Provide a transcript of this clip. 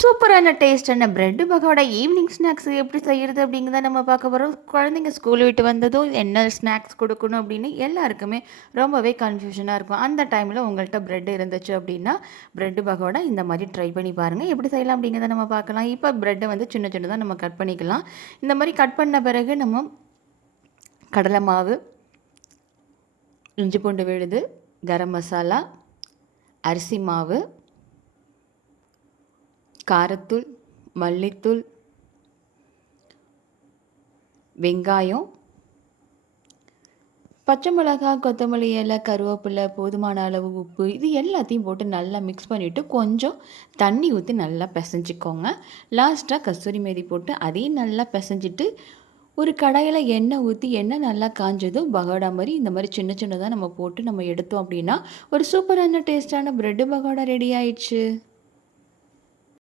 சூப்பரான டேஸ்டான bread pakoda evening snacks எப்படி செய்கிறது அப்படிங்கிறத நம்ம பார்க்க போகிறோம். குழந்தைங்க ஸ்கூல் விட்டு வந்ததும் என்ன ஸ்நாக்ஸ் கொடுக்கணும் அப்படின்னு எல்லாருக்குமே ரொம்பவே கன்ஃபியூஷனாக இருக்கும். அந்த டைமில் உங்கள்கிட்ட பிரெட் இருந்துச்சு அப்படின்னா பிரெட் பகோடா இந்த மாதிரி ட்ரை பண்ணி பாருங்கள். எப்படி செய்யலாம் அப்படிங்கிறத நம்ம பார்க்கலாம். இப்போ பிரெட்டை வந்து சின்ன சின்னதாக நம்ம கட் பண்ணிக்கலாம். இந்த மாதிரி கட் பண்ண பிறகு நம்ம கடலை மாவு, இஞ்சி பூண்டு விழுது, கரம் மசாலா, அரிசி மாவு, காரத்தூள், மல்லித்தூள், வெங்காயம், பச்சை மிளகாய், கொத்தமல்லி இலை, கருவேப்பிலை, போதுமான அளவு உப்பு, இது எல்லாத்தையும் போட்டு நல்லா மிக்ஸ் பண்ணிவிட்டு கொஞ்சம் தண்ணி ஊற்றி நல்லா பிசைஞ்சிக்கோங்க. லாஸ்ட்டாக கஸ்தூரி மேதி போட்டு அதையும் நல்லா பிசைஞ்சிட்டு ஒரு கடாயில் எண்ணெய் ஊற்றி எண்ணெய் நல்லா காஞ்சதும் பகோடா மாதிரி இந்த மாதிரி சின்ன சின்னதாக நம்ம போட்டு நம்ம எடுத்தோம் அப்படின்னா ஒரு சூப்பரான டேஸ்டான பிரெட்டு பகோடா ரெடி ஆயிடுச்சு.